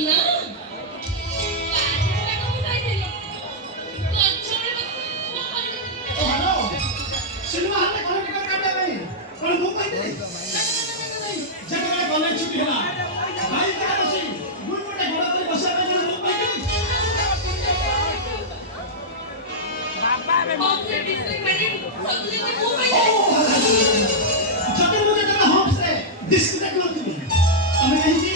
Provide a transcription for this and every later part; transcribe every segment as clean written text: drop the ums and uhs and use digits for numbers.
ନା ଓ hello cinema ହଲରେ କଣ ଟିକଟ କାଟିବା ପାଇଁ କଣ ମୁଁ କହିଥିଲି ଯେତେବେଳେ କଲେଜ ଛୁଟି ହେଲା ଭାଇ ପିଲା ବସି ମୁଁ ଗୋଟେ ଘୋଡ଼ା ଧରି ବସିବା ପାଇଁ କଣ ମୁଁ କହିଥିଲି ଯଦି ମୁଁ ଯେତେବେଳେ ହୋମ୍ସରେ ଡିସ୍କ ଦେଖୁନଥିଲି ତମେ କାହିଁକି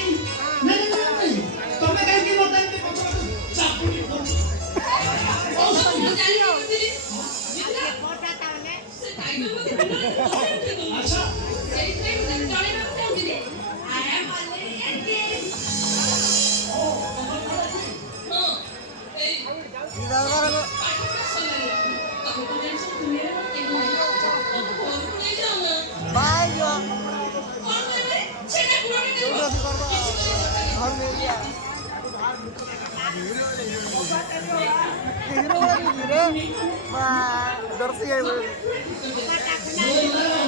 ତମେ କାହିଁକି ମତେ ଏମିତି ପଛ ପଛ ଚାପୁଡ଼ି କରୁଛ ଆଚ୍ଛା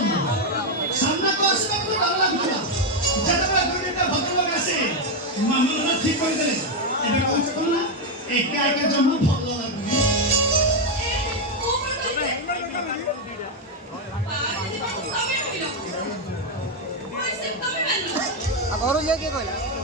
ସାମ୍ନାକୁ ଆସିବାକୁ ଡର ଲାଗୁଥିଲା ଯେତେବେଳେ ଦୁଇଟା ଭଦ୍ରଲୋକ ଆସି ମାମଲା ଠିକ କରିଦେଲେ ଏବେ କହୁଛ କଣ ନା ଏକା ଏକା ଜମା ଭଲ ଲାଗୁନି ଘରୁ ଯାଇ କିଏ କହିଲା